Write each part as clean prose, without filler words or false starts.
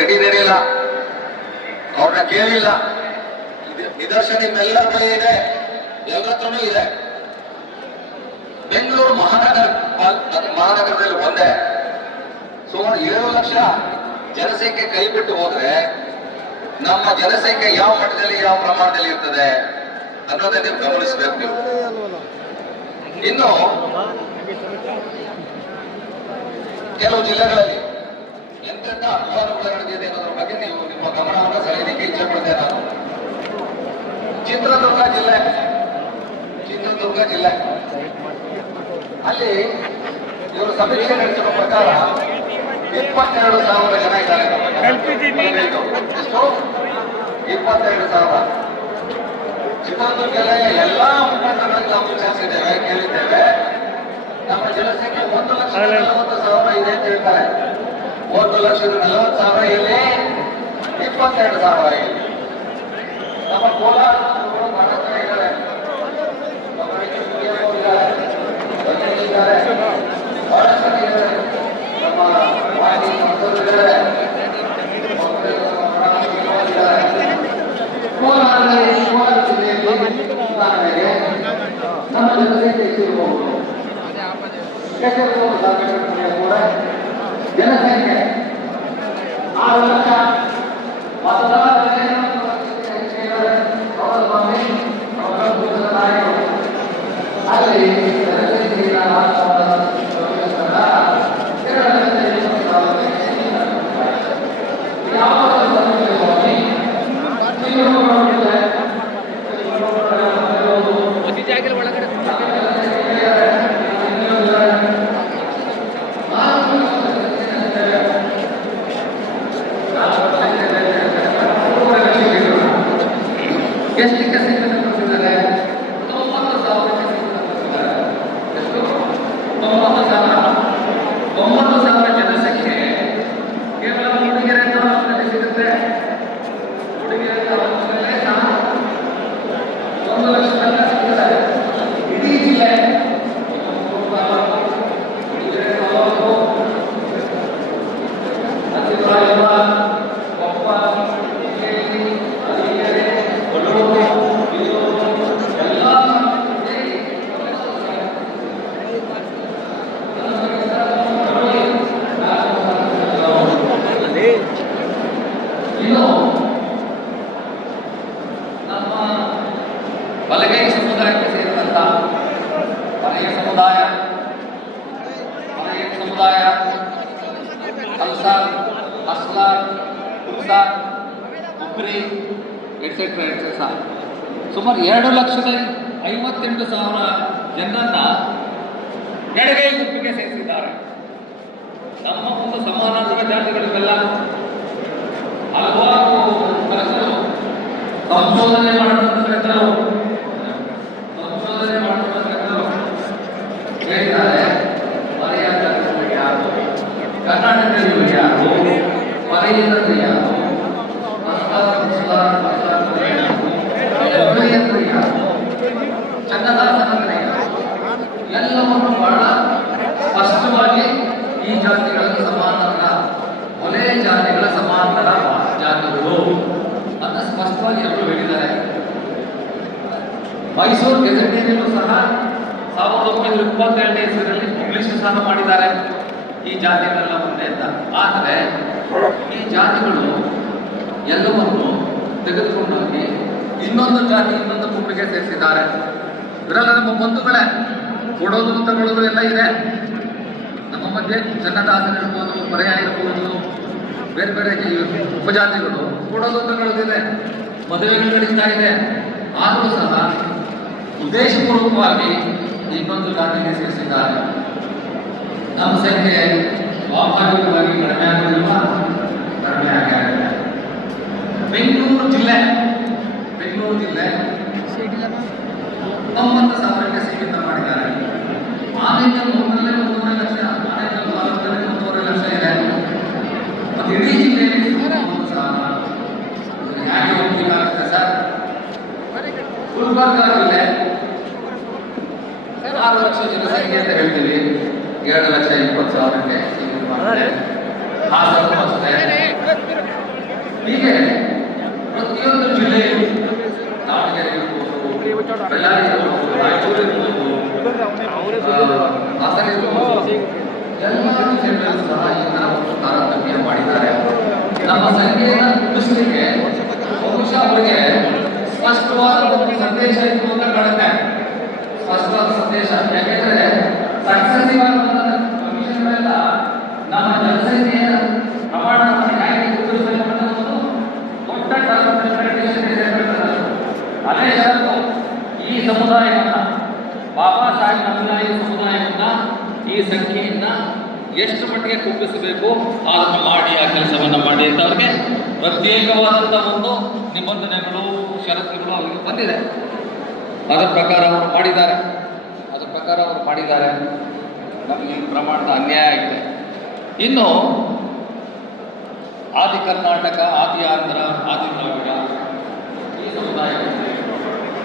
ಭೇಟಿ ನೀಡಿಲ್ಲ, ಅವ್ರನ್ನ ಕೇಳಿಲ್ಲ. ನಿದರ್ಶನ ನಿಮ್ಮೆಲ್ಲರ ಬಳಿ ಇದೆ, ಎಲ್ಲತ್ರನೂ ಇದೆ. ಬೆಂಗಳೂರು ಮಹಾನಗರದಲ್ಲಿ ಒಂದೇ ಸುಮಾರು 7 ಲಕ್ಷ ಜನಸಂಖ್ಯೆ ಕೈ ಬಿಟ್ಟು ಹೋದ್ರೆ ನಮ್ಮ ಜನಸಂಖ್ಯೆ ಯಾವ ಮಟ್ಟದಲ್ಲಿ ಯಾವ ಪ್ರಮಾಣದಲ್ಲಿ ಇರ್ತದೆ ಅನ್ನೋದನ್ನ ನೀವು ಗಮನಿಸಬೇಕು. ನೀವು ಇನ್ನು ಕೆಲವು ಜಿಲ್ಲೆಗಳಲ್ಲಿ ಎಂತೆಂಥ ಅನುದಾನಗಳಿದೆ ಅನ್ನೋದ್ರ ಬಗ್ಗೆ ನೀವು ನಿಮ್ಮ ಗಮನವನ್ನು ಸೆಳೆಯಲಿಕ್ಕೆ ಇಚ್ಛೆ ಪಡ್ತೇನೆ ನಾನು. ಚಿತ್ರದುರ್ಗ ಜಿಲ್ಲೆ ಅಲ್ಲಿ ಇವರು ಸಮೀಕ್ಷೆ ನಡೆಸಿರುವ ಪ್ರಕಾರ 22,000 ಜನ ಇದ್ದಾರೆ. ಎಷ್ಟು? 22,000. ಚಿತ್ರದುರ್ಗ ಜಿಲ್ಲೆಯ ಎಲ್ಲಾ ಮುಖಂಡರಲ್ಲಿ ನಾವು ವಿಚಾರಿಸಿದ್ದೇವೆ, ಕೇಳಿದ್ದೇವೆ. ನಮ್ಮ ಜನಸಂಖ್ಯೆ 1,40,000 ಇದೆ ಅಂತ ಹೇಳ್ತಾರೆ. 1,40,000 ಇಲ್ಲಿ 22,000 ಇಲ್ಲಿ. ನಮ್ಮ ಕೋಲಾರ ಬಹಳ ಜನ ಇದ್ದಾರೆ, ಬಹಳಷ್ಟು ಜನ ಇದ್ದಾರೆ. ನಮ್ಮ ಮಾಜಿ ಸಂಸದರಿದ್ದಾರೆ, ಕೋಲಾರ ಜಿಲ್ಲೆಯಲ್ಲಿ ಉದಾಹರಣೆಗೆ ನಮ್ಮ ಜನಸಂಖ್ಯೆ ಹೆಚ್ಚಿರಬಹುದು. ಕೂಡ ಜನಸಂಖ್ಯೆ 6 ಲಕ್ಷ ಅಲ್ಲಿ ಎಷ್ಟಕ್ಕೆ ಸಿಕ್ಕನ್ನು ಕೊಟ್ಟಿದ್ದಾರೆ? 9,000 ಜನಸಂಖ್ಯೆ ಕೇವಲ ಹುಡುಗಿಯರ ತಾಲೂಕಿನಲ್ಲಿ ಸಿಗುತ್ತೆ. ಹುಡುಗಿಯರ ತಾಲೂಕಿನಲ್ಲೇ 1 ಲಕ್ಷ ಜನ ಸಿಗ್ತಾರೆ. ಇಡೀ ಜಿಲ್ಲೆ ಬಲಗೈ ಸಮುದಾಯಕ್ಕೆ ಸೇರಿದಂತ ಮನೆಯ ಸಮುದಾಯ, ಅಲ್ಸಾರ್, ಅಸ್ಲಾರ್, ಹುಲ್ಸಾರ್, ಹುಬ್ರಿ ಎಟ್ಸೆಟ್ರಾ ಸುಮಾರು 2,58,000 ಜನರನ್ನ ಎಡಗೈ ಗುಂಪಿಗೆ ಸೇರಿಸಿದ್ದಾರೆ. ನಮ್ಮ ಒಂದು ಸಮಾನಾಂತರ ಜಾತಿಗಳಿಗೆಲ್ಲ ಹಲವಾರು ಸಂಶೋಧನೆ ಮಾಡುವಂತರು ಹೇಳಿದ್ದಾರೆ. ಕರ್ನಾಟಕದಲ್ಲಿ ಯಾರು, ಮನೆಯಲ್ಲಿ ಯಾರು, ಚನ್ನದಾಸನಂದ್ರೆ ಎಲ್ಲವನ್ನು ಬಹಳ ಸ್ಪಷ್ಟವಾಗಿ ಈ ಜಾತಿಗಳಲ್ಲಿ ಸಮಾಂತರ ಕೊಲೆ ಜಾತಿಗಳ ಸಮಾಂತರ ಜಾತಿಗಳು ಅಂತ ಸ್ಪಷ್ಟವಾಗಿ ಅವರು ಹೇಳಿದ್ದಾರೆ. ಮೈಸೂರು ಗೆಜೆಟಿನಲ್ಲೂ ಸಹ 1922 ಇಸವಿಯಲ್ಲಿ ಇಂಗ್ಲಿಷ್ ಸಹ ಮಾಡಿದ್ದಾರೆ ಈ ಜಾತಿಗಳೆಲ್ಲ ಮುಂದೆ ಅಂತ. ಆದರೆ ಈ ಜಾತಿಗಳು ಎಲ್ಲವನ್ನು ತೆಗೆದುಕೊಂಡೋಗಿ ಇನ್ನೊಂದು ಜಾತಿ ಇನ್ನೊಂದು ಗುಂಪಿಗೆ ಸೇರಿಸಿದ್ದಾರೆ. ಇವರೆಲ್ಲ ನಮ್ಮ ಬಂಧುಗಳೇ, ಕೊಡೋದು ತಗೊಳ್ಳೋದು ಎಲ್ಲ ಇದೆ ನಮ್ಮ ಮಧ್ಯೆ. ಚನ್ನದಾಸನ ಇರ್ಬೋದು, ಪರ್ಯಾಯ ಇರ್ಬೋದು, ಬೇರೆ ಬೇರೆ ಉಪಜಾತಿಗಳು ಕೊಡೋದು ತಗೊಳ್ಳೋದಿದೆ, ಮದುವೆಗಳು ನಡೀತಾ ಇದೆ. ಆದರೂ ಸಹ ಉದ್ದೇಶಪೂರ್ವಕವಾಗಿ ಇನ್ನೊಂದು ಜಾತಿಗೆ ಸೇರಿಸಿದ್ದಾರೆ. ನಮ್ಮ ಸಂಖ್ಯೆ ಸ್ವಾಭಾವಿಕವಾಗಿ ಕಡಿಮೆ ಆಗೋದಿಲ್ವಾ? ಕಡಿಮೆ ಆಗಿದೆ. ಬೆಂಗಳೂರು ಜಿಲ್ಲೆ 90,000ಕ್ಕೆ ಸೀಮಿತ ಮಾಡಿದ್ದಾರೆ. ಆನೇಕಲ್ 1.5 ಲಕ್ಷ, ಆನೇಕಲ್ ತಾಲೂಕಿನಲ್ಲಿ 1.5 ಲಕ್ಷ ಇದೆ. ಮತ್ತು ಇಡೀ ಜಿಲ್ಲೆಯಲ್ಲಿ 1,000 ಹೇಗೆ ಹೋಗ್ಬೇಕಾಗುತ್ತೆ ಸರ್? ಗುಲ್ಬರ್ಗ ಜಿಲ್ಲೆ 6 ಲಕ್ಷ ಜನಸಂಖ್ಯೆ ಅಂತ ಹೇಳ್ತೀವಿ, 7,20,20,000ಕ್ಕೆ ಸೀಮಿತ ಮಾಡಿದೆ. ಹಾಸನ ಅಷ್ಟೇ ಹೀಗೆ ಪ್ರತಿಯೊಂದು ಜಿಲ್ಲೆಯಲ್ಲೂ ದಾವಣಗೆರೆ ಇರ್ಬೋದು, ಬಳ್ಳಾರಿ ಇರ್ಬೋದು, ರಾಯಚೂರು ಇರ್ಬೋದು, ಹಾಸನ ಇರ್ಬೋದು, ಎಲ್ಲರೂ ಜಿಲ್ಲೆಯಲ್ಲೂ ಸಹ ಈ ಥರ ಒಂದು ತಾರತಮ್ಯ ಮಾಡಿದ್ದಾರೆ. ನಮ್ಮ ಸಂಖ್ಯೆಯನ್ನು ಕುಗ್ಗಿಸಲಿಕ್ಕೆ ಬಹುಶಃ ಅವರಿಗೆ ಸ್ಪಷ್ಟವಾದ ಒಂದು ಸಂದೇಶ ಇತ್ತು ಅಂತ ಕಾಣುತ್ತೆ. ಸ್ಪಷ್ಟವಾದ ಸಂದೇಶ, ಯಾಕೆಂದ್ರೆ ಸಕ್ಸೆಸಿವ್ ವಿಷಯಗಳೆಲ್ಲ ನಮ್ಮ ಜನಸಂಖ್ಯೆಯ ಪ್ರಮಾಣವನ್ನು ಹೇಗೆ ಕುಗ್ಗಿಸಬೇಕು ಅನ್ನೋದು ದೊಡ್ಡ ಅದೇ ಷರತ್ತು. ಈ ಸಮುದಾಯವನ್ನ, ಬಾಬಾ ಸಾಹೇಬ್ ಅಂಬೇಡ್ಕರ್ ಸಮುದಾಯವನ್ನ, ಈ ಸಂಖ್ಯೆಯನ್ನ ಎಷ್ಟು ಮಟ್ಟಿಗೆ ಕುಗ್ಗಿಸಬೇಕು ಅದನ್ನು ಮಾಡಿ, ಆ ಕೆಲಸವನ್ನು ಮಾಡಿ ಅಂತ ಅವ್ರಿಗೆ ಪ್ರತ್ಯೇಕವಾದಂಥ ಒಂದು ನಿಬಂಧನೆಗಳು, ಷರತ್ತುಗಳು ಅವರಿಗೆ ಬಂದಿದೆ. ಅದರ ಪ್ರಕಾರ ಅವರು ಮಾಡಿದ್ದಾರೆ. ನಮಗೆ ಈ ಪ್ರಮಾಣದ ಅನ್ಯಾಯ ಆಗಿದೆ. ಇನ್ನು ಆದಿ ಕರ್ನಾಟಕ, ಆದಿ ಆಂಧ್ರ, ಆದಿ ದ್ರಾವಿಡ ಈ ಸಮುದಾಯ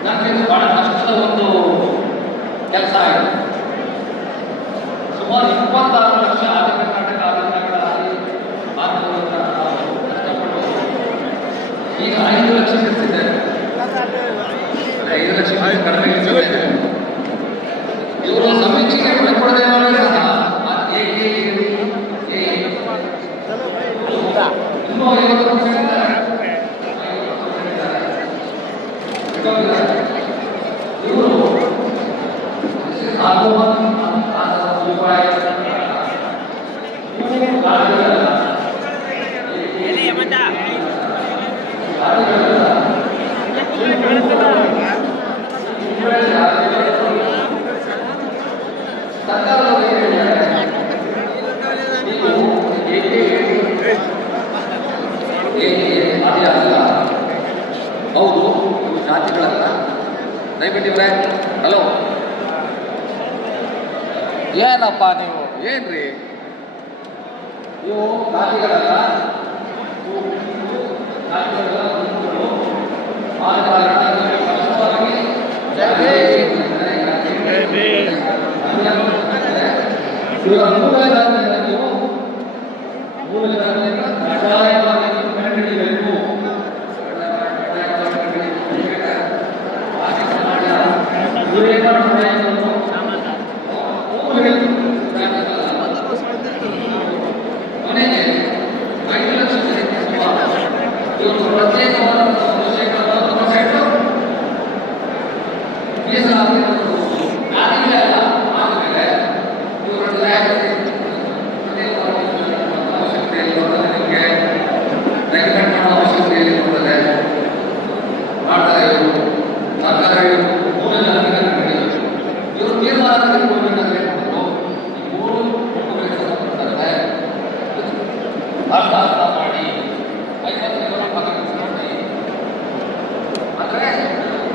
ನನಗೆ ಬಹಳ ಕಷ್ಟದ ಒಂದು ಕೆಲಸ ಆಗಿದೆ. ಸುಮಾರು 26 ಲಕ್ಷ ಆದಿ ಕರ್ನಾಟಕ, ಆದಿ ದ್ರಾವಿಡ, ಆದಿ ಆಂಧ್ರ ಕಷ್ಟಪಟ್ಟು ಈಗ 5 ಲಕ್ಷ ಸಿಗ್ತಿದ್ದಾರೆ. 5 ಲಕ್ಷ ಕಡಿಮೆ ಇದ್ದಾರೆ. ಇವರು ಸಮೀಕ್ಷೆಗೆ ಒಳಪಡದೆ ಇನ್ನೂ 50% ಇವರು ಹೌದು, ಇವು ಜಾತಿಗಳಲ್ಲ. ದಯವಿಟ್ಟಿವ್ರೆ, ಹಲೋ, ಏನಪ್ಪ ನೀವು ಏನ್ರಿ, ಇವು ಜಾತಿಗಳಲ್ಲ,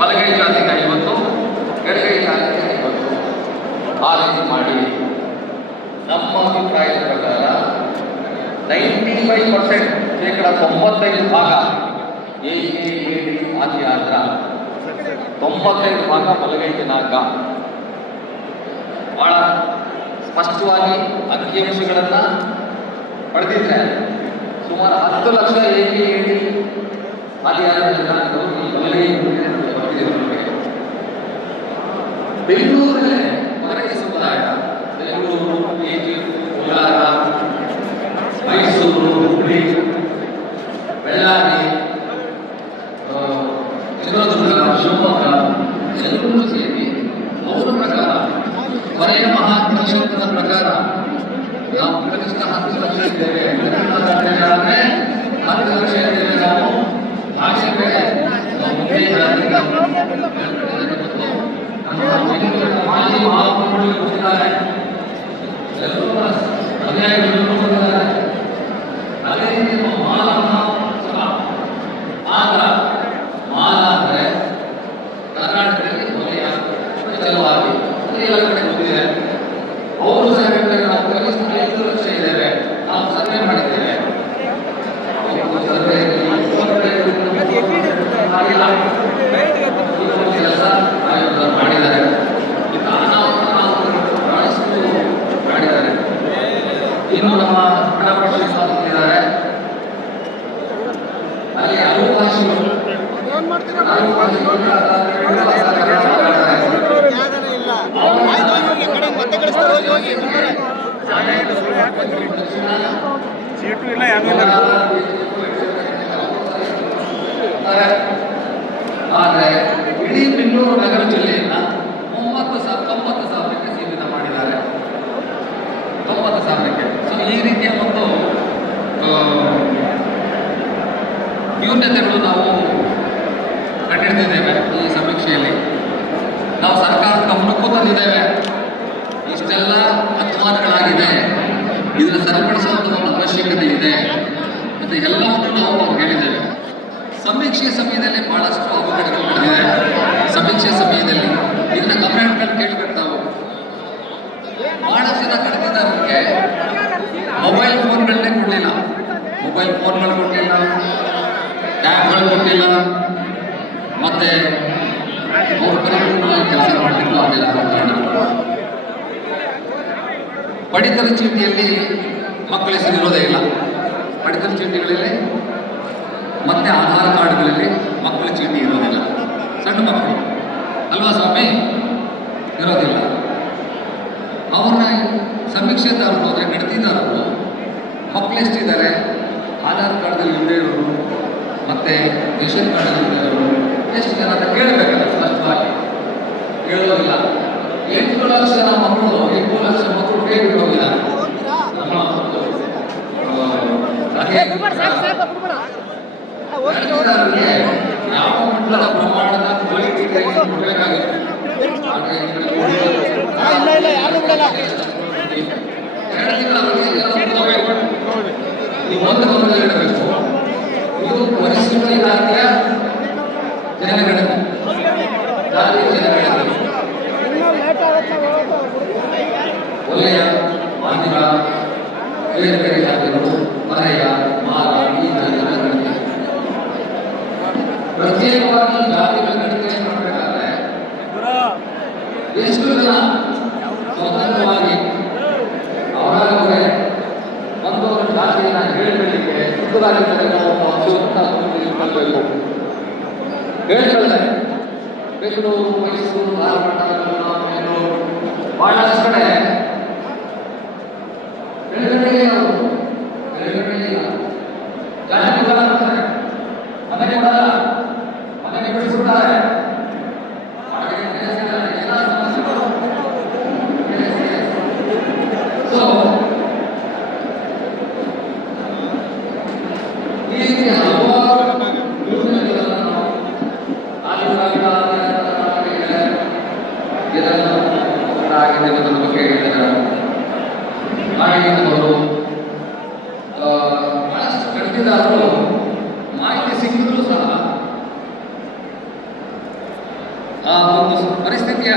ಬಲಗೈ ಜಾತಿಗೆ 50, ಎಡಗೈ ಜಾತಿಗೆ 50 ಆ ರೀತಿ ಮಾಡಿ ನಮ್ಮ ಅಭಿಪ್ರಾಯದ ಪ್ರಕಾರ 95% ಶೇಕಡ 95 ಭಾಗ AAAD ಆದಿ ಆಂಧ್ರ, 95 ಭಾಗ ಬಲಗೈ ಜನಾಂಗ. ಬಹಳ ಸ್ಪಷ್ಟವಾಗಿ ಅಂಕಿಅಂಶಗಳನ್ನು ಪಡೆದಿದ್ರೆ ಸುಮಾರು 10 ಲಕ್ಷ AAAD ಆದಿ ಆಂಧ್ರ ಜನಾಂಗದವರು ಈ ಬಲಗೈ ಬೆಂಗಳೂರಿನಲ್ಲಿ ಮರಾಠಿ ಸಮುದಾಯ, ಬೆಂಗಳೂರು, ಕೋಲಾರ, ಮೈಸೂರು, ಹುಬ್ಬಳ್ಳಿ, ಬೆಳ್ಳಾರಿ, ಚಿತ್ರದುರ್ಗ, ಶಿವಮೊಗ್ಗ ಎಲ್ಲರೂ ಸೇರಿ ಅವರ ಪ್ರಕಾರ ಕೊನೆಯ ಮಹಾಪರಿಷತ್ತಿನ ಪ್ರಕಾರ ನಾವು ಕನಿಷ್ಠ 10 ಲಕ್ಷ ಇದ್ದೇವೆ. 10 ಲಕ್ಷ ಇದ್ದೇವೆ ನಾವು. ಭಾಷೆ ಬೇರೆ, ಮಾಜಿ ಮಹಾಪೌರರು ಕೊಟ್ಟಿದ್ದಾರೆ, ಎಲ್ಲರೂ ಅನ್ಯಾಯಗಳು ಕೊಟ್ಟಿದ್ದಾರೆ. ಅದೇ ರೀತಿ ಮಾಲ ಆಂಧ್ರ, ಮಾಲ ಅಂದರೆ ಕರ್ನಾಟಕದಲ್ಲಿ ಕೊನೆಯ ಪ್ರಚಲವಾಗಿ ಎಲ್ಲ ಕಡೆ ಬಂದಿದೆ. ಅವರು ಸಹ ಹೇಳ್ತಾರೆ ನಾವು ಕನಿಷ್ಠ 5 ಲಕ್ಷ ಇದ್ದೇವೆ, ನಾವು ಸರ್ವೆ ಮಾಡಿದ್ದೇವೆ. ಕೆಲಸ ಮಾಡಿದ್ದಾರೆ, ಮಾಡಿದ್ದಾರೆ. ಸೀಟು ಇಲ್ಲ ಏನೂ ಇಲ್ಲ. ಆದರೆ ಇಡೀ ಬೆಂಗಳೂರು ನಗರ ಜಿಲ್ಲೆಯನ್ನ 90,000ಕ್ಕೆ ಸೀಮಿತ ಮಾಡಿದ್ದಾರೆ. 90,000ಕ್ಕೆ. ಸೊ ಈ ರೀತಿಯ ಒಂದು ನ್ಯೂನತೆಗಳು ನಾವು ಕಂಡಿಡ್ತಿದ್ದೇವೆ. ಈ ಸಮೀಕ್ಷೆಯಲ್ಲಿ ನಾವು ಸರ್ಕಾರದ ಗಮನಕ್ಕೂ ತಂದಿದ್ದೇವೆ. ಇಷ್ಟೆಲ್ಲ ಅನುಮಾನಗಳಾಗಿದೆ, ಇದನ್ನು ಸರಿಪಡಿಸುವಂತ ಒಂದು ಅವಶ್ಯಕತೆ ಇದೆ ಅಂತ ಎಲ್ಲವನ್ನು ನಾವು ಹೇಳಿದ್ದೇವೆ. ಸಮೀಕ್ಷೆ ಸಮಯದಲ್ಲಿ ಬಹಳಷ್ಟು ಅವಘಡಗಳು ನಡೆದಿದೆ. ಸಮೀಕ್ಷೆ ಸಮಯದಲ್ಲಿ ಇದನ್ನ ಗಮನ ಇಟ್ಕೊಂಡು ಕೇಳಬೇಕು ನಾವು. ಬಹಳಷ್ಟು ಜನ ಕಡಿಮೆದಾರರಿಗೆ ಮೊಬೈಲ್ ಫೋನ್ಗಳನ್ನೇ ಕೊಡಲಿಲ್ಲ. ಮೊಬೈಲ್ ಫೋನ್ಗಳು ಕೊಡಲಿಲ್ಲ, ಟ್ಯಾಬ್ಗಳು ಕೊಟ್ಟಿಲ್ಲ, ಮತ್ತೆ ಅವ್ರ ಕೆಲಸ ಮಾಡಲಿಕ್ಕೆ ಆಗಲಿಲ್ಲ. ಪಡಿತರ ಚೀಟಿಯಲ್ಲಿ ಮಕ್ಕಳ ಹೆಸರು ಇರೋದೇ ಇಲ್ಲ. ಪಡಿತರ ಚೀಟಿಗಳಲ್ಲಿ ಮತ್ತೆ ಆಧಾರ್ ಕಾರ್ಡ್ಗಳಲ್ಲಿ ಮಕ್ಕಳ ಚೀಟಿ ಇರೋದಿಲ್ಲ. ಸಣ್ಣ ಮಕ್ಕಳು ಅಲ್ವಾ ಸ್ವಾಮಿ, ಇರೋದಿಲ್ಲ. ಅವ್ರನ್ನ ಸಮೀಕ್ಷೆದಾರರು ಅಂದರೆ ಗಣತಿದಾರರು ಮಕ್ಕಳು ಎಷ್ಟಿದ್ದಾರೆ, ಆಧಾರ್ ಕಾರ್ಡ್ದಲ್ಲಿ ಇಲ್ಲದೆ ಇರೋರು ಮತ್ತೆ ರೇಷನ್ ಕಾರ್ಡಲ್ಲಿ ಇಲ್ಲದೆ ಇರೋರು ಎಷ್ಟು ಜನ ಅಂತ ಕೇಳಬೇಕಲ್ಲ. ಸ್ಪಷ್ಟವಾಗಿ ಕೇಳೋದಿಲ್ಲ. 8 ಲಕ್ಷ ಮಕ್ಕಳು, 8 ಲಕ್ಷ ಮಕ್ಕಳು ಕೈ ಬಿಟ್ಟೋಗಿದ್ದಾರೆ. ಗಣತಿದಾರರಿಗೆ ಯಾವ ಮಟ್ಟದ ಪ್ರಮಾಣದ ಕ್ವಾಲಿಟಿ ಕೊಡಬೇಕಾಗಿತ್ತು. ನೀವು ಒಂದು ಗಮನದಲ್ಲಿಡಬೇಕು, ಇದು ಪರಿಸ್ಥಿತಿ ಇಲಾಖೆಯ ಜನಗಣತಿ, ಜಾತಿಯ ಜನಗಣತಿ. ವಲಯ, ಮಾದಿಗ, ಬೇರೆ ಬೇರೆ ಜಾತಿಗಳು, ಮರೆಯ, ಮಾಲ, ಈ ಜನಗಣತಿ. ಪ್ರತ್ಯೇಕವಾಗಿ ಜಾತಿಗಳ ಗಣತಿಯನ್ನು ಮಾಡಬೇಕಾದ್ರೆ ಎಷ್ಟು ಜನ ಸ್ವತಂತ್ರವಾಗಿ ಅವರಾಗಲೇ ಒಂದು ಜಾತಿಯನ್ನು ಹೇಳಲಿಕ್ಕೆ ಸಿದ್ಧರಾಗಿದ್ದರೆ ನಾವು ಹೇಳ್ಕೊಳ್ಳಬೇಕು. ಬೆಂಗಳೂರು, ಮೈಸೂರು, ಧಾರವಾಡ, ಬೆಂಗಳೂರು ಬಹಳಷ್ಟು ಕಡೆ ಬೆಳಗಡೆ ಜಾತಿ ಮಾಡ್ತಾರೆ, ಮನೆಗೆ ಕೊಡಲ್ಲ, ಮನೆಗೆ ಬಿಡಿಸ್ಬಿಡ್ತಾರೆ. ಬಹಳಷ್ಟು ಗಣತಿದಾರರು ಮಾಹಿತಿ ಸಿಕ್ಕಿದ್ರು ಸಹ ಆ ಒಂದು ಪರಿಸ್ಥಿತಿಯ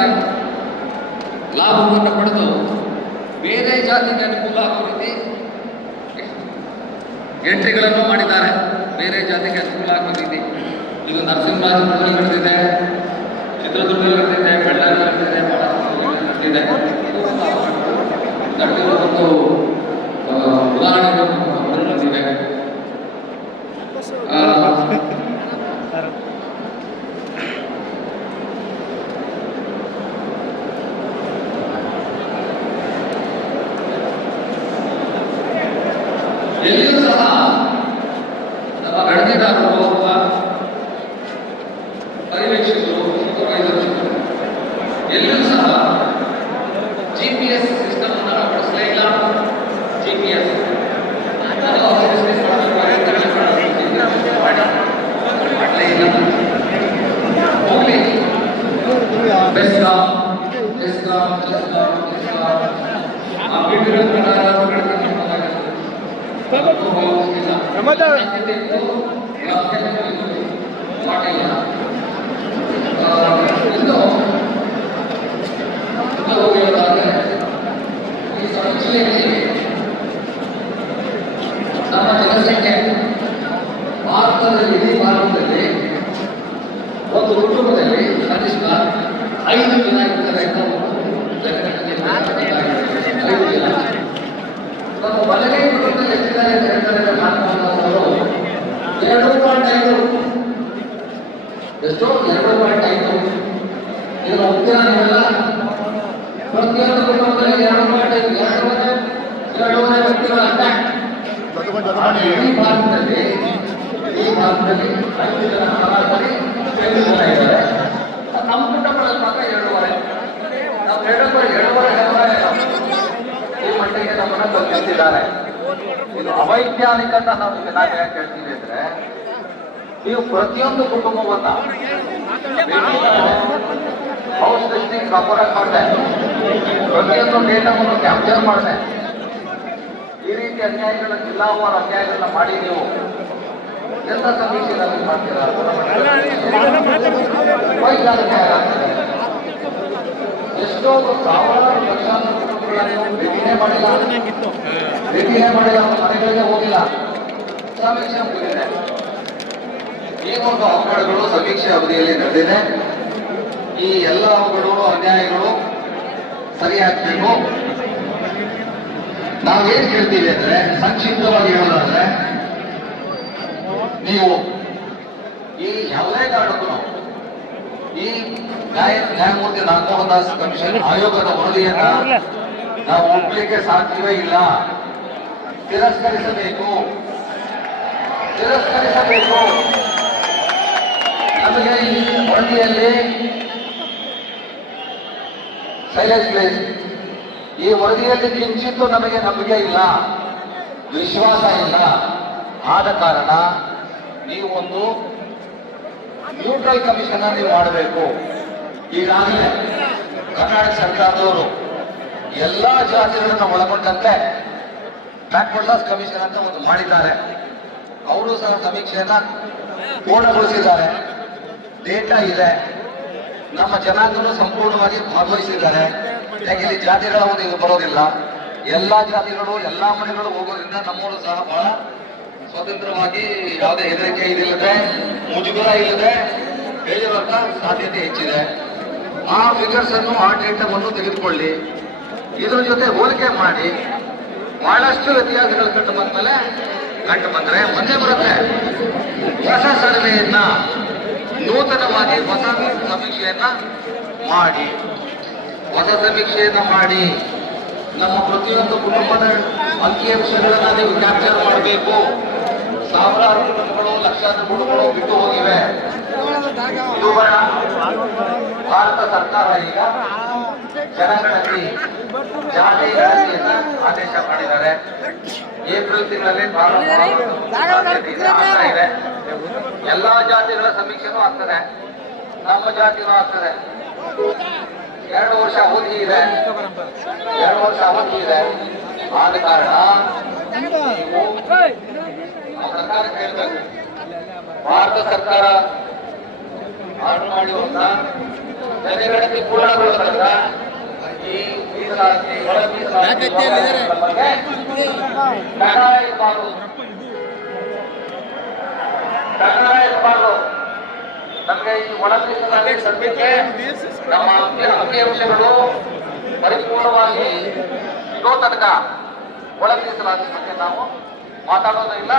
ಲಾಭವನ್ನು ಪಡೆದು ಬೇರೆ ಜಾತಿಗೆ ಅನುಕೂಲ ಆಗೋ ರೀತಿ ಎಂಟ್ರಿಗಳನ್ನು ಮಾಡಿದ್ದಾರೆ. ಬೇರೆ ಜಾತಿಗೆ ಅನುಕೂಲ ಆಗೋ ರೀತಿ ಇದು ನರಸಿಂಹರಾಜಪುರದಲ್ಲಿ ನಡೆದಿದೆ, ಚಿತ್ರದುರ್ಗದಲ್ಲಿ ನಡೆದಿದೆ, ಬಳ್ಳಾರಿ ನಡೆದಿದೆ, ನಡೆದಿದೆ. ನಡೆದಿರೋ ಒಂದು ಉದಾಹರಣೆಗಳು ಬಂದಿವೆ. ಎಲ್ಲಿಯೂ ಸಹ ನಮ್ಮ ಗಣತಿದಾರರು ಅಥವಾ ಪರ್ಯವೇಕ್ಷಕರು, ಸೂಪರ್ವೈಸರ್ಸ್ ಎಲ್ಲಿಯೂ ಸಹ GPS ಸಿಸ್ಟಮ್ ಅನ್ನು ಅಳವಡಿಸಲೇ ಇಲ್ಲ. GPS ಹೋಗ್ಲಿ, ಬೆಸ್ಕಾಂ ಈ ಸಮೀಕ್ಷೆಯಲ್ಲಿ ನಮ್ಮ ಜನಸಂಖ್ಯೆ ಭಾರತದಲ್ಲಿ, ಇಡೀ ಭಾರತದಲ್ಲಿ ಒಂದು ಕುಟುಂಬದಲ್ಲಿ ಕನಿಷ್ಠ 5 ಜನ ಇರ್ತಾರೆ. 5 ಜನ. ನಮ್ಮ ಬಲಗೈ ಕುಟುಂಬದಲ್ಲಿ ಎಷ್ಟಿದ್ದಾರೆ ಅಂತ ಹೇಳ್ತಾರೆ. 2.5 ಎಷ್ಟೋ 2.5 ಇದರ ಉತ್ತರ ನೀವೆಲ್ಲ ಪ್ರತಿಯೊಂದು ಕುಟುಂಬದಲ್ಲಿ 2.5 ವ್ಯಕ್ತಿಗಳ ಅಟ್ಯಾಕ್. ಈ ಭಾರತದಲ್ಲಿ 5 ಜನ ಸರಾಸರಿ 5 ಜನ ಇದ್ದಾರೆ. ನಮ್ಮ ಕುಟುಂಬಗಳಲ್ಲಿ ಮಾತ್ರ 2.5. ನಾವು 2.5 ಈ ಮಟ್ಟಿಗೆ ನಮ್ಮನ್ನು ತಲುಪಿಸಿದ್ದಾರೆ. ಇದು ಅವೈಜ್ಞಾನಿಕ ಅಂತ ನಾವು ಚೆನ್ನಾಗಿ ಯಾಕೆ ಹೇಳ್ತೀವಿ ಅಂದ್ರೆ, ನೀವು ಪ್ರತಿಯೊಂದು ಕುಟುಂಬವನ್ನ ಹೌಸ್ ಲಿಸ್ಟಿಂಗ್ ಕಾಪರೇಟ್ ಮಾಡಿದೆ, ಪ್ರತಿಯೊಂದು ಡೇಟಾವನ್ನು ಕ್ಯಾಪ್ಚರ್ ಮಾಡಿದೆ. ಈ ರೀತಿ ಅನ್ಯಾಯಗಳ ಜಿಲ್ಲಾವಾರು ಅನ್ಯಾಯಗಳನ್ನ ಮಾಡಿ ನೀವು ಎಲ್ಲ ಸಮೀಕ್ಷೆ ಮಾಡ್ತೀರಾ? ವೈಜ್ಞಾನಿಕ ಆಗ್ತದೆ. ಎಷ್ಟೋ ಸಾವಿರಾರು ಲಕ್ಷಾಂತರ ಕುಟುಂಬಗಳನ್ನು ಭೇಟಿನೇ ಮಾಡಿಲ್ಲ, ಮನೆಗಳಿಗೆ ಹೋಗಿಲ್ಲ, ಸಮೀಕ್ಷೆ ಮುಗಿದಿದೆ. ಈ ಒಂದು ಅವಘಡಗಳು ಸಮೀಕ್ಷೆ ಅವಧಿಯಲ್ಲಿ ನಡೆದಿದೆ. ಈ ಎಲ್ಲ ಅವಘಡಗಳು ಅನ್ಯಾಯಗಳು ಸರಿಯಾಗಬೇಕು. ನಾವೇನ್ ಹೇಳ್ತೀವಿ ಅಂದ್ರೆ, ಸಂಕ್ಷಿಪ್ತವಾಗಿ ಹೇಳೋದಾದ್ರೆ, ನೀವು ಈ ಯಾವುದೇ ಕಾರಣಕ್ಕೂ ಈ ನ್ಯಾಯಮೂರ್ತಿ ನಾಗಮೋಹನ್ ದಾಸ್ ಕಮಿಷನ್ ಆಯೋಗದ ವರದಿಯನ್ನ ನಾವು ಒಪ್ಪಲಿಕ್ಕೆ ಸಾಧ್ಯವೇ ಇಲ್ಲ. ತಿರಸ್ಕರಿಸಬೇಕು. ನಮಗೆ ಈ ವರದಿಯಲ್ಲಿ ಸೈಲೆನ್ಸ್ ಪ್ಲೇಸ್, ಈ ವರದಿಯಲ್ಲಿ ಕಿಂಚಿತ್ತು ನಮಗೆ ನಂಬಿಕೆ ಇಲ್ಲ, ವಿಶ್ವಾಸ ಇಲ್ಲ. ಆದ ಕಾರಣ ನೀವು ಒಂದು ನ್ಯೂಟ್ರಲ್ ಕಮಿಷನ್ ನೀವು ಮಾಡಬೇಕು. ಈಗಾಗಲೇ ಕರ್ನಾಟಕ ಸರ್ಕಾರದವರು ಎಲ್ಲಾ ಜಾತಿಗಳನ್ನು ಒಳಗೊಂಡಂತೆ ಬ್ಯಾಕ್ವರ್ಡ್ ಕ್ಲಾಸ್ ಕಮಿಷನ್ ಅಂತ ಒಂದು ಮಾಡಿದ್ದಾರೆ. ಅವರು ಸಹ ಸಮೀಕ್ಷೆಯನ್ನ ಪೂರ್ಣಗೊಳಿಸಿದ್ದಾರೆ. ಡೇಟಾ ಇದೆ. ನಮ್ಮ ಜನಾಂಗಗಳು ಸಂಪೂರ್ಣವಾಗಿ ಭಾಗವಹಿಸಿದ್ದಾರೆ. ಯಾಕೆ ಇಲ್ಲಿ ಜಾತಿಗಳ ಒಂದು ಇದು ಬರೋದಿಲ್ಲ. ಎಲ್ಲಾ ಜಾತಿಗಳು ಎಲ್ಲಾ ಮನೆಗಳು ಹೋಗೋದ್ರಿಂದ ನಮ್ಮವರು ಸಹ ಬಹಳ ಸ್ವತಂತ್ರವಾಗಿ ಯಾವುದೇ ಹೆದರಿಕೆ ಇದಿಲ್ಲದೆ, ಮುಜುಗರ ಇಲ್ಲದೆ ಹೇಳಿರುವಂತ ಸಾಧ್ಯತೆ ಹೆಚ್ಚಿದೆ. ಆ ಫಿಗರ್ಸ್ ಅನ್ನು, ಆ ಡೇಟಾವನ್ನು ತೆಗೆದುಕೊಳ್ಳಿ. ಇದರ ಜೊತೆ ಹೋಲಿಕೆ ಮಾಡಿ ಬಹಳಷ್ಟು ವ್ಯತ್ಯಾಸಗಳು ಕಂಡು ಬಂದ್ರೆ ಮುಂದೆ ಬರುತ್ತೆ. ಹೊಸ ಸರ್ವೆಯನ್ನ, ನೂತನವಾಗಿ ಹೊಸ ಸಮೀಕ್ಷೆಯನ್ನ ಮಾಡಿ ನಮ್ಮ ಪ್ರತಿಯೊಂದು ಕುಟುಂಬದ ಅಂಕಿಅಂಶಗಳನ್ನ ನೀವು ಕ್ಯಾಪ್ಚರ್ ಮಾಡಬೇಕು. ಸಾವಿರಾರು ಕುಟುಂಬಗಳು, ಲಕ್ಷಾಂತರ ಕುಟುಂಬಗಳು ಬಿಟ್ಟು ಹೋಗಿವೆ. ಇದು ಭಾರತ ಸರ್ಕಾರ ಈಗ ಜನಗಣತಿ, ಜಾತಿ ಗಣತಿಯನ್ನ ಆದೇಶ ಮಾಡಿದ್ದಾರೆ. ಏಪ್ರಿಲ್ ತಿಂಗಳಲ್ಲಿ ಇದೆ. ಎಲ್ಲಾ ಜಾತಿಗಳ ಸಮೀಕ್ಷೆನೂ ಆಗ್ತದೆ, ನಮ್ಮ ಜಾತಿನೂ ಆಗ್ತದೆ. 2 ವರ್ಷ ಅವಧಿ ಇದೆ. ಆದ ಕಾರಣ ಸರ್ಕಾರ ಕೇಳಬೇಕು. ಭಾರತ ಸರ್ಕಾರ ಆರ್ಡರ್ ಮಾಡಿರುವಂತ ಜನಗಣತಿ ಪೂರ್ಣಗೊಳಿಸಿದಾಗ ಈ ಮೀಸಲಾತಿ, ಒಳ ಮೀಸಲಾತಿ ಬಗ್ಗೆ ನಮಗೆ ಈ ಒಳ ಮೀಸಲಾತಿ ಸದ್ಯಕ್ಕೆ ನಮ್ಮ ಅಂಕಿಅಂಶಗಳು ಪರಿಪೂರ್ಣವಾಗಿ ಇರೋ ತನಕ ಒಳ ಮೀಸಲಾತಿ ಬಗ್ಗೆ ನಾವು ಮಾತಾಡೋದು ಇಲ್ಲ.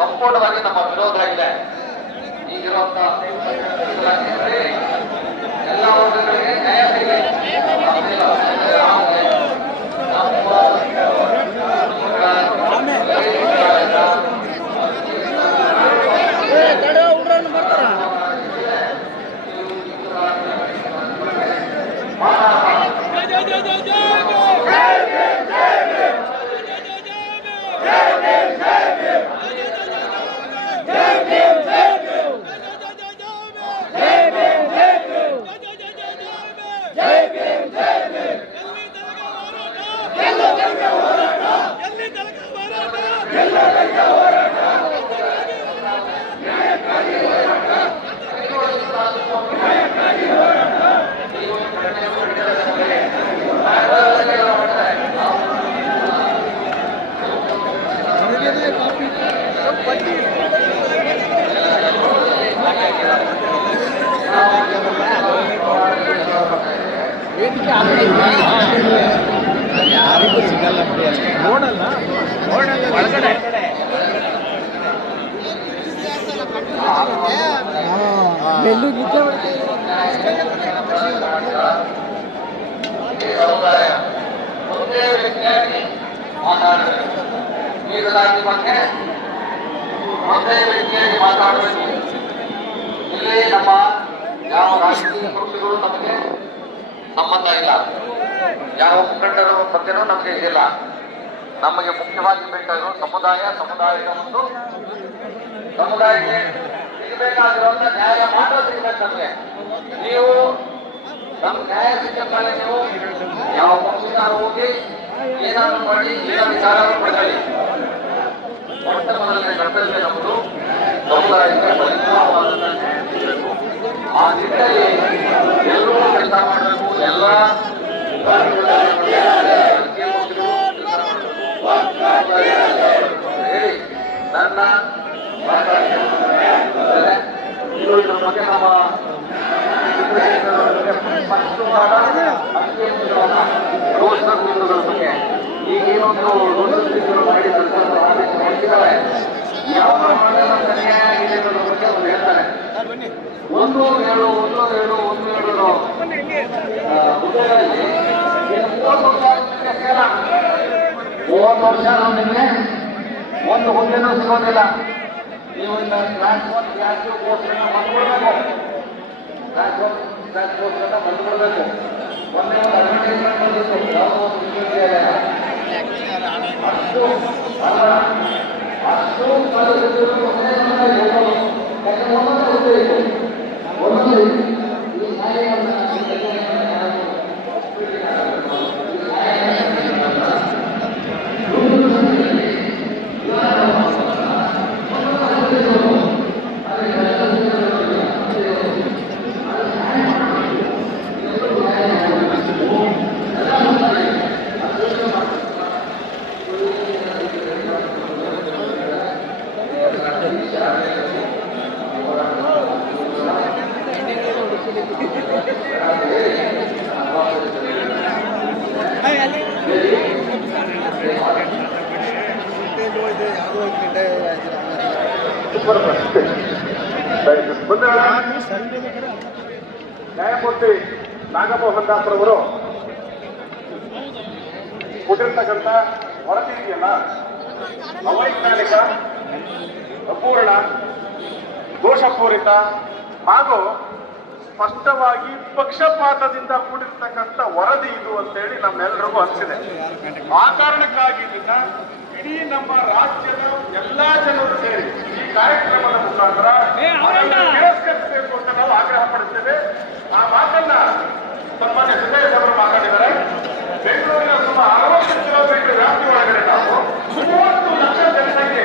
ಸಂಪೂರ್ಣವಾಗಿ ನಮ್ಮ ವಿರೋಧ ಇದೆ. ಈಗಿರುವಂತಹ ಎಲ್ಲ ವರ್ಗಗಳಿಗೆ ನ್ಯಾಯ ಸಿಗಲಿ. ಯಾರಿಗೂ ಸಿಗಲ್ಲ ನೋಡಲ್ಲ ಒಳಗಡೆ ಈ ಸಮುದಾಯ ಒಂದೇ ವ್ಯಕ್ತಿಯಾಗಿ ಮಾತಾಡಬೇಕು. ಮೀಸಲಾತಿ ಬಗ್ಗೆ ಒಂದೇ ವ್ಯಕ್ತಿಯಾಗಿ ಮಾತಾಡಬೇಕು. ಇಲ್ಲಿ ನಮ್ಮ ಯಾವ ರಾಜಕೀಯ ಪಕ್ಷಗಳು ನಮಗೆ ಸಂಬಂಧ ಇಲ್ಲ, ಯಾವ ಮುಖಂಡರ ಬಗ್ಗೆನೂ ನಮಗೆ ಇಲ್ಲ. ನಮಗೆ ಮುಖ್ಯವಾಗಿ ಬೇಕಾಗಿರೋ ಸಮುದಾಯದ ಒಂದು ಸಮುದಾಯಕ್ಕೆ ಸಿಗಬೇಕಾಗಿರುವಂತ ನ್ಯಾಯ ಮಾತ್ರ ಸಿಗಬೇಕು ನಮಗೆ. ನೀವು ನಮ್ಗೆ ನ್ಯಾಯ ಸಿಕ್ಕಂತಾನೆ ನೀವು ಯಾವ ಪಕ್ಷಕಾರ ಹೋಗಿ ಏನಾದ್ರು ಮಾಡಿ ಏನೋ ವಿಚಾರ ಪಡೆಯಲಿ. ಮೊಟ್ಟ ಮೊದಲನೇ ಕರ್ತವ್ಯ ನಮ್ಮದು ಸಮುದಾಯಕ್ಕೆ ಪರಿಪೂರ್ಣವಾದಂತ ನ್ಯಾಯ ಸಿಗಬೇಕು. ಆ ನಿಟ್ಟಿನಲ್ಲಿ ಎಲ್ಲರೂ ಕೆಲಸ ಮಾಡಬೇಕು. ಎಲ್ಲ ಹೇಳಿ ನನ್ನ ಇದ್ರ ಬಗ್ಗೆ ನಮ್ಮ ರೋಷಗಳ ಬಗ್ಗೆ ಈಗೇನೊಂದು ರೋಷಗಳು ಮಾಡಿ ಸರ್ಕಾರ ಯಾವ ಪ್ರಮಾಣದ ನ್ಯಾಯ ಆಗಿದೆ ಅನ್ನೋದ್ರ ಬಗ್ಗೆ ಅವರು ಹೇಳ್ತಾರೆ. ಒಂದು ಏಳು ಹುದ್ದೆಗಳಲ್ಲಿ 30 ವರ್ಷ ನಾವು ನಿಮಗೆ ಒಂದು ಹುದ್ದೆನೂ ಸಿಗೋದಿಲ್ಲ. ನೀವು ಕ್ಲಾಸ್ 1 ಕ್ಲಾಸ್ 2 ಕೋರ್ಸ್ಗಳನ್ನ ಬಂದ್ಕೊಡ್ಬೇಕು. ಕ್ಲಾಸ್ ಕೋರ್ಸ್ಗಳನ್ನ ಬಂದ್ಕೊಡ್ಬೇಕು. ಒಂದೇ ಒಂದು ಅಡ್ವರ್ಟೈಸ್ಮೆಂಟ್ ಬಂದಿತ್ತು ಯಾವುದೋ ಒಂದು ವಿಶ್ವವಿದ್ಯಾಲಯ ಅಷ್ಟು ಕಲಿಸಿದ್ರು ಒಂದೊಂದು ಈ ನ್ಯಾಯವನ್ನು ನ್ಯಾಯಮೂರ್ತಿ ನಾಗಮೋಹನ್ ದಾಸರವರು ಕೊಟ್ಟಿರ್ತಕ್ಕಂಥ ವರದಿ ಇದೆಯಲ್ಲ, ಅವೈಜ್ಞಾನಿಕ, ಅಪೂರ್ಣ, ದೋಷಪೂರಿತ ಹಾಗೂ ಸ್ಪಷ್ಟವಾಗಿ ಪಕ್ಷಪಾತದಿಂದ ಕೂಡಿರ್ತಕ್ಕಂಥ ವರದಿ ಇದು ಅಂತೇಳಿ ನಮ್ಮೆಲ್ಲರಿಗೂ ಅನಿಸಿದೆ. ಆ ಕಾರಣಕ್ಕಾಗಿ ಇದನ್ನ ಇಡೀ ನಮ್ಮ ರಾಜ್ಯದ ಎಲ್ಲಾ ಜನರು ಸೇರಿ ಈ ಕಾರ್ಯಕ್ರಮದ ಮುಖಾಂತರ ತಿರಸ್ಕರಿಸಬೇಕು ಅಂತ ನಾವು ಆಗ್ರಹ ಪಡಿಸ್ತೇವೆ. ಆ ಮಾತನ್ನ ಸನ್ಮಾನ್ಯ ಸಿದ್ದೇಶ್ ಅವರು ಮಾತಾಡಿದ್ದಾರೆ. ಬೆಂಗಳೂರಿನ ಸುಮಾರು 60 ಕಿಲೋಮೀಟರ್ ವ್ಯಾಪ್ತಿ ಒಳಗಡೆ ನಾವು 30 ಲಕ್ಷ ಜನಸಂಖ್ಯೆ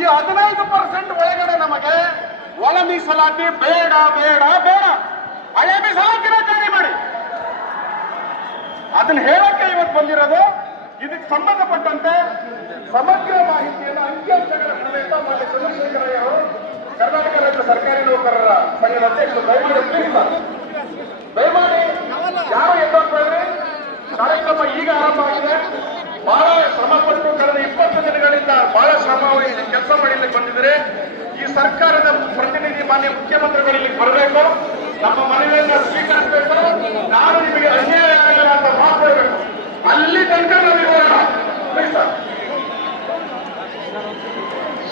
ಈ 15% ಒಳಗಡೆ ನಮಗೆ ಒಳ ಮೀಸಲಾತಿ ಬೇಡ ಬೇಡ ಬೇಡ, ಹಳೆ ಮೀಸಲಾತಿನ ಜಾರಿ ಮಾಡಿ. ಅದನ್ನ ಹೇಳಕ್ಕೆ ಇವತ್ತು ಬಂದಿರೋದು. ಇದಕ್ಕೆ ಸಂಬಂಧಪಟ್ಟಂತೆ ಸಮಗ್ರ ಮಾಹಿತಿಯನ್ನು ಅಂಕಿಅಂಶಗಳ ಸಮೇತ ಮಾನ್ಯ ಚಂದ್ರಶೇಖರಯ್ಯ ಅವರು ಕರ್ನಾಟಕ ರಾಜ್ಯ ಸರ್ಕಾರಿ ನೌಕರರ ಸಂಘದ ಅಧ್ಯಕ್ಷರು ದಯಮಾಡಿ ಯಾರು ಎದ್ದೋಗ್ಬೇಡ್ರಿ. ಕಾರ್ಯಕ್ರಮ ಈಗ ಆರಂಭ ಆಗಿದೆ. ಬಹಳ ಶ್ರಮಪಟ್ಟು ಕಳೆದ 20 ದಿನಗಳಿಂದ ಬಹಳ ಶ್ರಮ ವಹಿಸಿ ಕೆಲಸ ಮಾಡಲಿಕ್ಕೆ ಬಂದಿದ್ದಾರೆ. ಈ ಸರ್ಕಾರದ ಪ್ರತಿನಿಧಿ ಮಾನ್ಯ ಮುಖ್ಯಮಂತ್ರಿಗಳು ಇಲ್ಲಿಗೆ ಬರಬೇಕು, ನಮ್ಮ ಮನವಿಯನ್ನ ಸ್ವೀಕರಿಸಬೇಕು. ನಾನು ನಿಮಗೆ ಅನ್ಯಾಯ ಆಗಿಲ್ಲ ಅಂತ ಮಾತಾಡಬೇಕು. ಅಲ್ಲಿ ತನಕ ನಾವು ಸರ್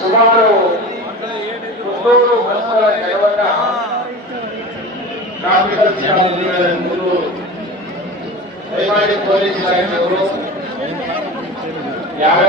ಸುಮಾರು 300 ವರ್ಷಗಳ ಜಗವನ್ನ ಟ್ರಾಫಿಕಲ್ ಶಾಲೆಗಳು ದಯಮಾಡಿ ಪೊಲೀಸ್ ಇಲಾಖೆಯವರು ಯಾವ